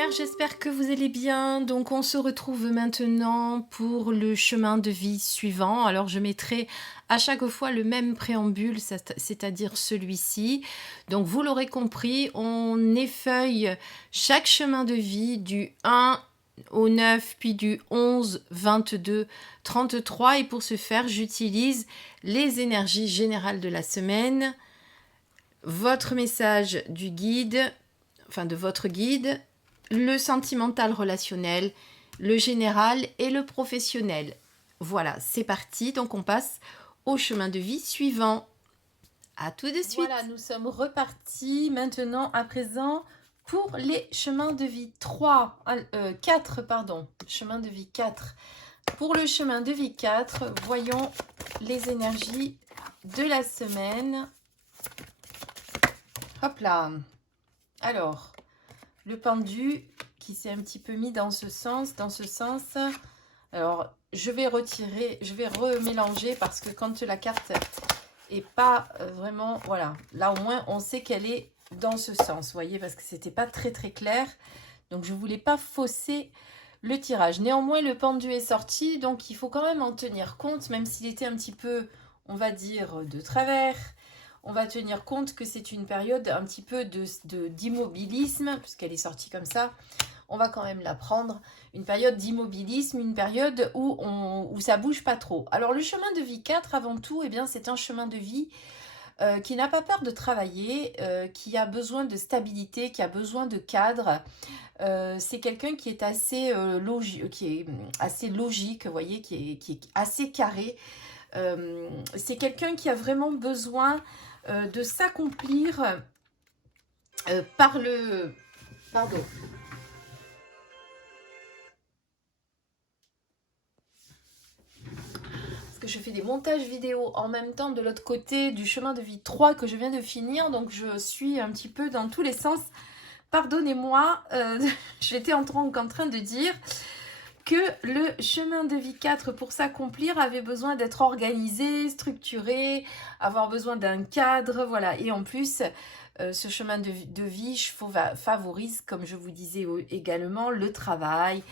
lumière, j'espère que vous allez bien. Donc on se retrouve maintenant pour le chemin de vie suivant. Alors je mettrai à chaque fois le même préambule, c'est-à-dire celui-ci. Donc vous l'aurez compris, on effeuille chaque chemin de vie du 1 au 9, puis du 11, 22, 33. Et pour ce faire, j'utilise les énergies générales de la semaine, votre message du guide, enfin de votre guide, le sentimental relationnel, le général et le professionnel. Voilà, c'est parti. Donc on passe au chemin de vie suivant. À tout de suite. Voilà, nous sommes repartis maintenant à présent pour les chemins de vie 4, pardon, chemin de vie 4. Pour le chemin de vie 4, voyons les énergies de la semaine. Hop là. Alors, le pendu qui s'est un petit peu mis dans ce sens. Alors, je vais remélanger parce que quand la carte est pas vraiment, voilà, là au moins on sait qu'elle est dans ce sens, vous voyez, parce que c'était pas très clair. Donc, je voulais pas fausser le tirage. Néanmoins, le pendu est sorti, donc il faut quand même en tenir compte, même s'il était un petit peu, on va dire, de travers. On va tenir compte que c'est une période un petit peu d'immobilisme, puisqu'elle est sortie comme ça. On va quand même la prendre. Une période d'immobilisme, une période où ça bouge pas trop. Alors, le chemin de vie 4, avant tout, eh bien, c'est un chemin de vie qui n'a pas peur de travailler, qui a besoin de stabilité, qui a besoin de cadre. C'est quelqu'un qui est assez logique, vous voyez, qui est assez carré. C'est quelqu'un qui a vraiment besoin de s'accomplir par le... Pardon. Parce que je fais des montages vidéo en même temps de l'autre côté du chemin de vie 3 que je viens de finir. Donc je suis un petit peu dans tous les sens. Pardonnez-moi, j'étais en train de dire que le chemin de vie 4 pour s'accomplir avait besoin d'être organisé, structuré, avoir besoin d'un cadre, voilà. Et en plus, ce chemin de vie favorise, comme je vous disais également, le travail,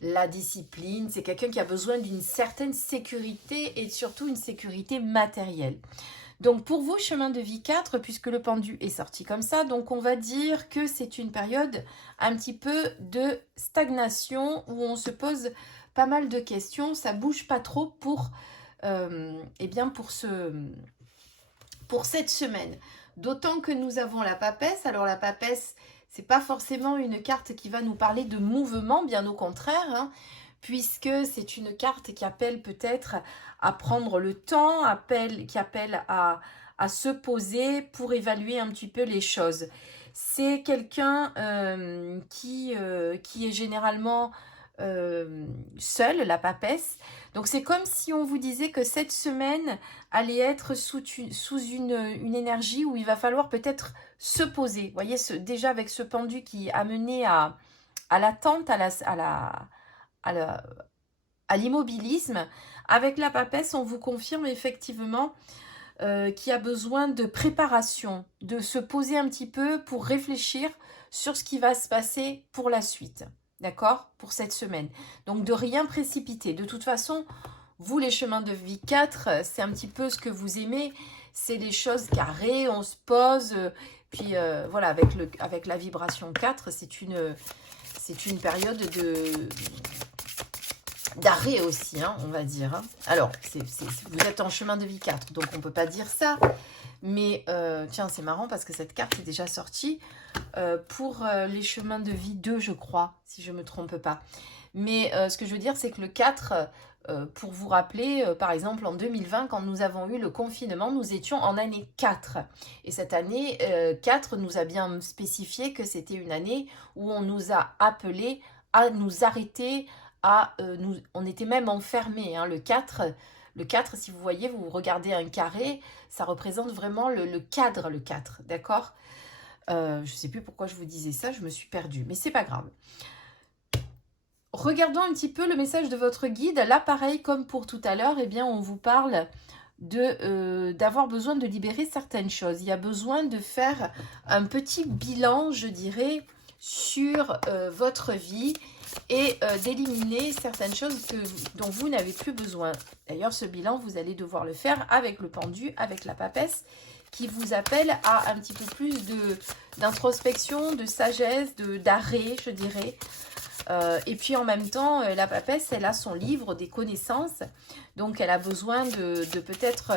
la discipline. C'est quelqu'un qui a besoin d'une certaine sécurité et surtout une sécurité matérielle. Donc pour vous, chemin de vie 4, puisque le pendu est sorti comme ça, donc on va dire que c'est une période un petit peu de stagnation où on se pose pas mal de questions, ça bouge pas trop pour cette semaine. D'autant que nous avons la papesse. Alors la papesse, c'est pas forcément une carte qui va nous parler de mouvement, bien au contraire, hein, puisque c'est une carte qui appelle peut-être à prendre le temps, qui appelle à se poser pour évaluer un petit peu les choses. C'est quelqu'un qui est généralement seul, la papesse. Donc c'est comme si on vous disait que cette semaine allait être sous une énergie où il va falloir peut-être se poser. Vous voyez, déjà avec ce pendu qui a mené à l'attente, à l'immobilisme, avec la papesse, on vous confirme effectivement qu'il y a besoin de préparation, de se poser un petit peu pour réfléchir sur ce qui va se passer pour la suite. D'accord? Pour cette semaine. Donc de rien précipiter. De toute façon, vous, les chemins de vie 4, c'est un petit peu ce que vous aimez. C'est les choses carrées, on se pose. Puis voilà, avec la vibration 4, c'est une période d'arrêt aussi, hein, on va dire. Hein. Alors, vous êtes en chemin de vie 4, donc on ne peut pas dire ça. Mais tiens, c'est marrant parce que cette carte est déjà sortie pour les chemins de vie 2, je crois, si je ne me trompe pas. Mais ce que je veux dire, c'est que le 4, pour vous rappeler, par exemple, en 2020, quand nous avons eu le confinement, nous étions en année 4. Et cette année 4 nous a bien spécifié que c'était une année où on nous a appelés à nous arrêter, on était même enfermés. Hein, le 4, si vous voyez, vous regardez un carré, ça représente vraiment le cadre, le 4, d'accord? Je ne sais plus pourquoi je vous disais ça, je me suis perdue, mais c'est pas grave. Regardons un petit peu le message de votre guide. Là, pareil, comme pour tout à l'heure, eh bien, on vous parle d'avoir besoin de libérer certaines choses. Il y a besoin de faire un petit bilan, je dirais, sur votre vie et d'éliminer certaines choses dont vous n'avez plus besoin. D'ailleurs, ce bilan, vous allez devoir le faire avec le pendu, avec la papesse, qui vous appelle à un petit peu plus d'introspection, de sagesse, d'arrêt, je dirais. Et puis en même temps, la papesse, elle a son livre des connaissances. Donc elle a besoin de peut-être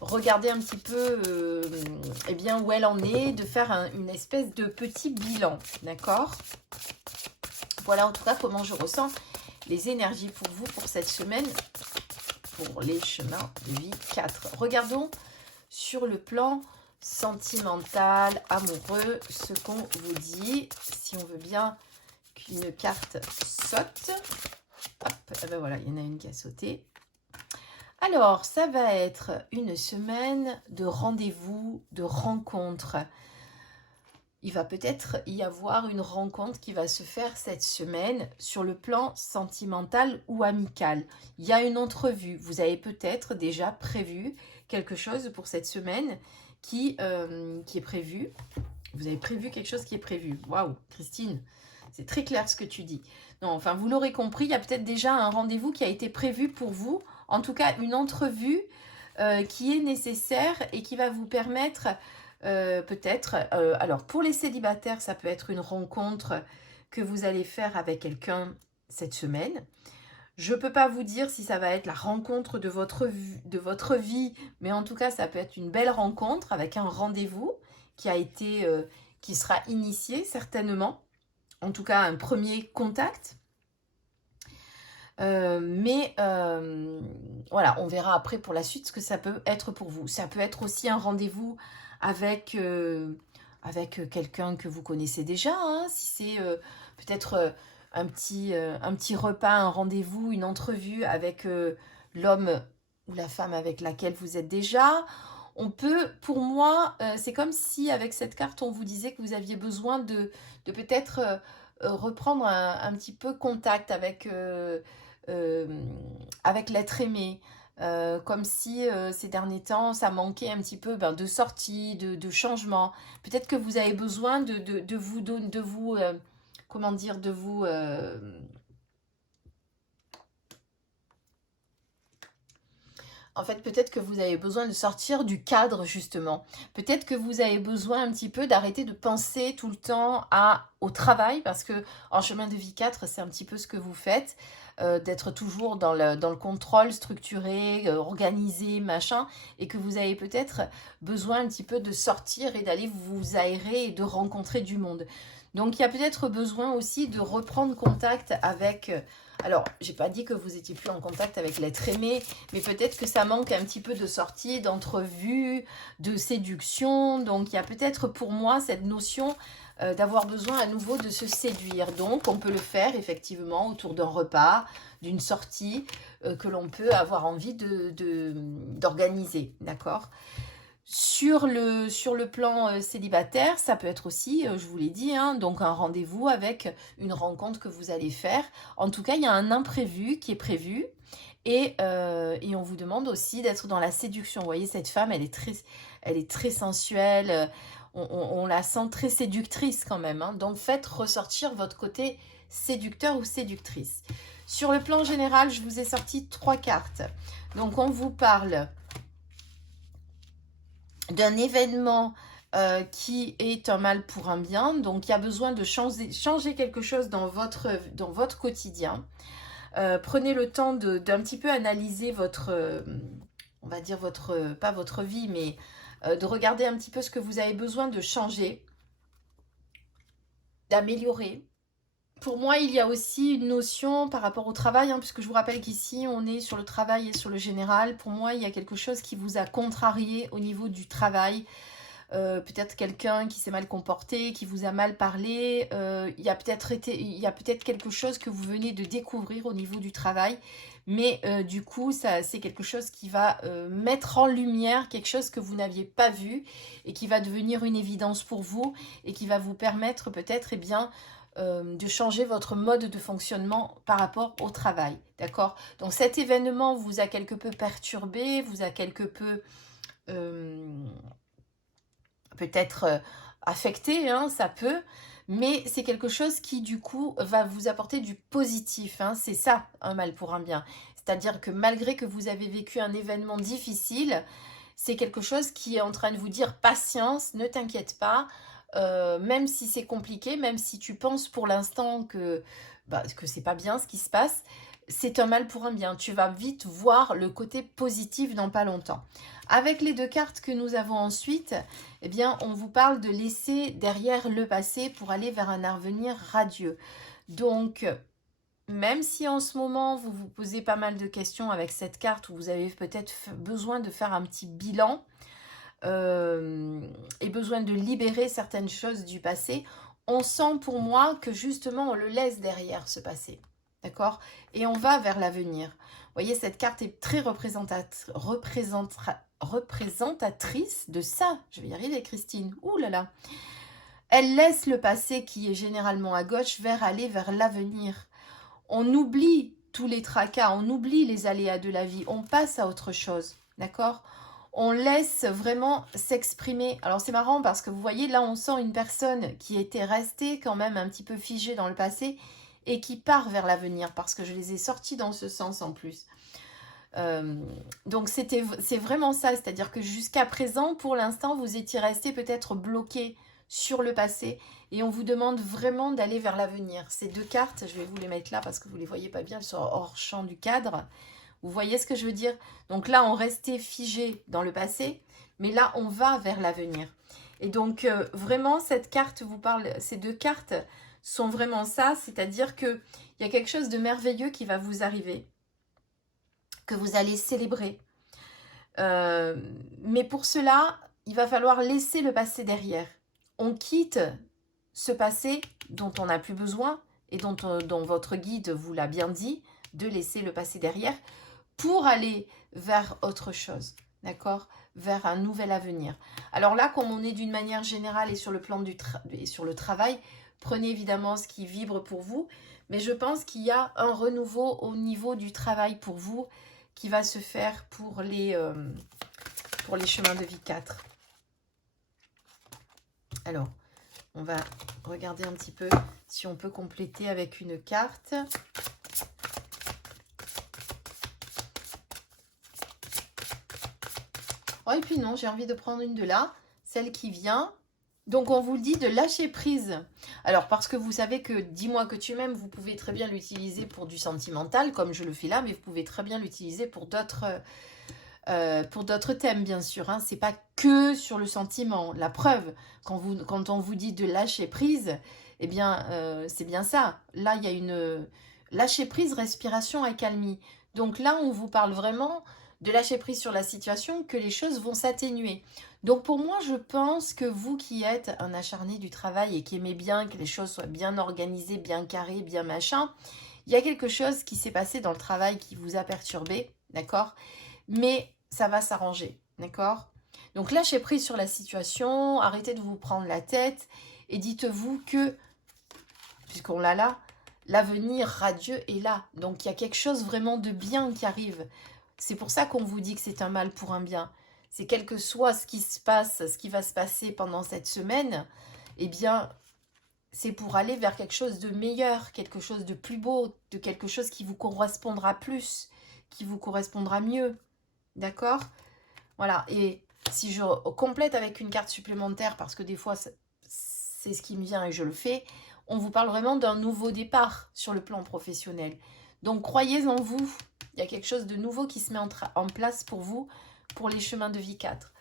regarder un petit peu eh bien, où elle en est, de faire une espèce de petit bilan. D'accord? Voilà en tout cas comment je ressens les énergies pour vous pour cette semaine, pour les chemins de vie 4. Regardons sur le plan sentimental, amoureux, ce qu'on vous dit. Si on veut bien qu'une carte saute. Hop, et ben voilà, il y en a une qui a sauté. Alors, ça va être une semaine de rendez-vous, de rencontres. Il va peut-être y avoir une rencontre qui va se faire cette semaine sur le plan sentimental ou amical. Il y a une entrevue. Vous avez peut-être déjà prévu quelque chose pour cette semaine qui est prévu. Vous avez prévu quelque chose qui est prévu. Waouh, Christine, c'est très clair ce que tu dis. Non, enfin, vous l'aurez compris, il y a peut-être déjà un rendez-vous qui a été prévu pour vous. En tout cas, une entrevue qui est nécessaire et qui va vous permettre peut-être... alors, pour les célibataires, ça peut être une rencontre que vous allez faire avec quelqu'un cette semaine. Je ne peux pas vous dire si ça va être la rencontre de votre vie, mais en tout cas, ça peut être une belle rencontre avec un rendez-vous qui sera initié certainement. En tout cas, un premier contact. Voilà, on verra après pour la suite ce que ça peut être pour vous. Ça peut être aussi un rendez-vous avec quelqu'un que vous connaissez déjà, hein, si c'est peut-être un petit repas, un rendez-vous, une entrevue avec l'homme ou la femme avec laquelle vous êtes déjà. On peut, pour moi, c'est comme si avec cette carte, on vous disait que vous aviez besoin de peut-être reprendre un petit peu contact avec l'être aimé. Comme si ces derniers temps, ça manquait un petit peu de sortie, de changement. Peut-être que vous avez besoin de vous comment dire, de vous... En fait, peut-être que vous avez besoin de sortir du cadre, justement. Peut-être que vous avez besoin un petit peu d'arrêter de penser tout le temps au travail, parce que en chemin de vie 4, c'est un petit peu ce que vous faites, d'être toujours dans le contrôle structuré, organisé, machin, et que vous avez peut-être besoin un petit peu de sortir et d'aller vous aérer et de rencontrer du monde. Donc, il y a peut-être besoin aussi de reprendre contact avec... alors, j'ai pas dit que vous étiez plus en contact avec l'être aimé, mais peut-être que ça manque un petit peu de sortie, d'entrevue, de séduction. Donc, il y a peut-être pour moi cette notion d'avoir besoin à nouveau de se séduire. Donc, on peut le faire effectivement autour d'un repas, d'une sortie que l'on peut avoir envie d'organiser. D'accord ? Sur le plan célibataire, ça peut être aussi, je vous l'ai dit, hein, donc un rendez-vous avec une rencontre que vous allez faire. En tout cas, il y a un imprévu qui est prévu et on vous demande aussi d'être dans la séduction. Vous voyez, cette femme, elle est très sensuelle, on la sent très séductrice quand même. Hein. Donc, faites ressortir votre côté séducteur ou séductrice. Sur le plan général, je vous ai sorti 3 cartes. Donc, on vous parle d'un événement qui est un mal pour un bien. Donc, il y a besoin de changer quelque chose dans votre quotidien. Prenez le temps d'un petit peu analyser on va dire pas votre vie, mais de regarder un petit peu ce que vous avez besoin de changer, d'améliorer. Pour moi, il y a aussi une notion par rapport au travail, hein, puisque je vous rappelle qu'ici, on est sur le travail et sur le général. Pour moi, il y a quelque chose qui vous a contrarié au niveau du travail. Peut-être quelqu'un qui s'est mal comporté, qui vous a mal parlé. Il y a peut-être quelque chose que vous venez de découvrir au niveau du travail. Mais du coup, c'est quelque chose qui va mettre en lumière quelque chose que vous n'aviez pas vu et qui va devenir une évidence pour vous et qui va vous permettre peut-être de changer votre mode de fonctionnement par rapport au travail, d'accord? Donc cet événement vous a quelque peu perturbé, vous a quelque peu peut-être affecté, hein, ça peut, Mais c'est quelque chose qui, du coup, va vous apporter du positif, hein. C'est ça, un mal pour un bien. C'est-à-dire que malgré que vous avez vécu un événement difficile, c'est quelque chose qui est en train de vous dire patience, ne t'inquiète pas, même si c'est compliqué, même si tu penses pour l'instant que c'est pas bien ce qui se passe, c'est un mal pour un bien. Tu vas vite voir le côté positif dans pas longtemps. Avec les deux cartes que nous avons ensuite, eh bien, on vous parle de laisser derrière le passé pour aller vers un avenir radieux. Donc, même si en ce moment, vous vous posez pas mal de questions avec cette carte, où vous avez peut-être besoin de faire un petit bilan et besoin de libérer certaines choses du passé, on sent pour moi que justement, on le laisse derrière ce passé. D'accord? Et on va vers l'avenir. Vous voyez, cette carte est très représentatrice de ça. Je vais y arriver, Christine. Ouh là là. Elle laisse le passé qui est généralement à gauche aller vers l'avenir. On oublie tous les tracas, on oublie les aléas de la vie, on passe à autre chose, d'accord? On laisse vraiment s'exprimer. Alors c'est marrant parce que vous voyez, là on sent une personne qui était restée quand même un petit peu figée dans le passé et qui part vers l'avenir, parce que je les ai sortis dans ce sens en plus. Donc c'est vraiment ça, c'est-à-dire que jusqu'à présent, pour l'instant, vous étiez resté peut-être bloqué sur le passé et on vous demande vraiment d'aller vers l'avenir. Ces deux cartes, je vais vous les mettre là parce que vous ne les voyez pas bien, elles sont hors champ du cadre. Vous voyez ce que je veux dire? Donc là, on restait figé dans le passé, mais là, on va vers l'avenir. Et donc, vraiment, cette carte vous parle, ces deux cartes sont vraiment ça, c'est-à-dire qu'il y a quelque chose de merveilleux qui va vous arriver, que vous allez célébrer. Mais pour cela, il va falloir laisser le passé derrière. On quitte ce passé dont on n'a plus besoin et dont votre guide vous l'a bien dit, de laisser le passé derrière pour aller vers autre chose, d'accord? Vers un nouvel avenir. Alors là, comme on est d'une manière générale et sur le plan et sur le travail, prenez évidemment ce qui vibre pour vous, mais je pense qu'il y a un renouveau au niveau du travail pour vous qui va se faire pour les chemins de vie 4. Alors, on va regarder un petit peu si on peut compléter avec une carte. Oh, et puis non, j'ai envie de prendre une de là, celle qui vient. Donc, on vous le dit de lâcher prise. Alors, parce que vous savez que dis-moi que tu m'aimes, vous pouvez très bien l'utiliser pour du sentimental, comme je le fais là, mais vous pouvez très bien l'utiliser pour d'autres thèmes, bien sûr. Hein. C'est pas que sur le sentiment. La preuve, quand on vous dit de lâcher prise, eh bien, c'est bien ça. Là, il y a une lâcher prise, respiration, accalmie. Donc là, on vous parle vraiment de lâcher prise sur la situation, que les choses vont s'atténuer. Donc pour moi, je pense que vous qui êtes un acharné du travail et qui aimez bien que les choses soient bien organisées, bien carrées, bien machin, il y a quelque chose qui s'est passé dans le travail qui vous a perturbé, d'accord? Mais ça va s'arranger, d'accord? Donc lâchez prise sur la situation, arrêtez de vous prendre la tête et dites-vous que, puisqu'on l'a là, l'avenir radieux est là. Donc il y a quelque chose vraiment de bien qui arrive. C'est pour ça qu'on vous dit que c'est un mal pour un bien. C'est quel que soit ce qui se passe, ce qui va se passer pendant cette semaine, eh bien, c'est pour aller vers quelque chose de meilleur, quelque chose de plus beau, de quelque chose qui vous correspondra plus, qui vous correspondra mieux. D'accord? Voilà. Et si je complète avec une carte supplémentaire, parce que des fois, c'est ce qui me vient et je le fais, on vous parle vraiment d'un nouveau départ sur le plan professionnel. Donc, croyez en vous. Il y a quelque chose de nouveau qui se met en place pour vous, pour les chemins de vie 4.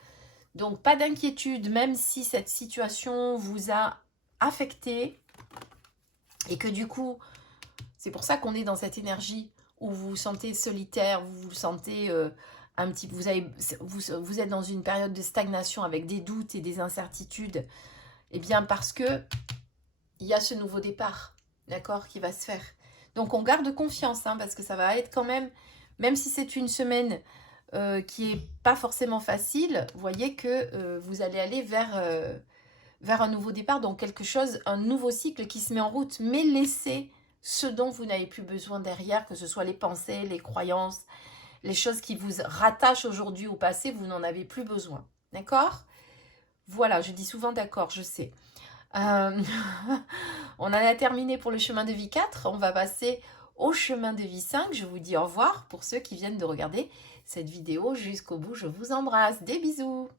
Donc, pas d'inquiétude, même si cette situation vous a affecté et que du coup, c'est pour ça qu'on est dans cette énergie où vous vous sentez solitaire, vous vous sentez un petit peu, vous êtes dans une période de stagnation avec des doutes et des incertitudes. Eh bien, parce que il y a ce nouveau départ, d'accord, qui va se faire. Donc, on garde confiance, hein, parce que ça va être quand même si c'est une semaine qui n'est pas forcément facile, vous voyez que vous allez aller vers un nouveau départ, donc quelque chose, un nouveau cycle qui se met en route, mais laissez ce dont vous n'avez plus besoin derrière, que ce soit les pensées, les croyances, les choses qui vous rattachent aujourd'hui au passé, vous n'en avez plus besoin. D'accord? Voilà, je dis souvent d'accord, je sais. Euh, on en a terminé pour le chemin de vie 4. On va passer au chemin de vie 5. Je vous dis au revoir pour ceux qui viennent de regarder cette vidéo jusqu'au bout. Je vous embrasse. Des bisous.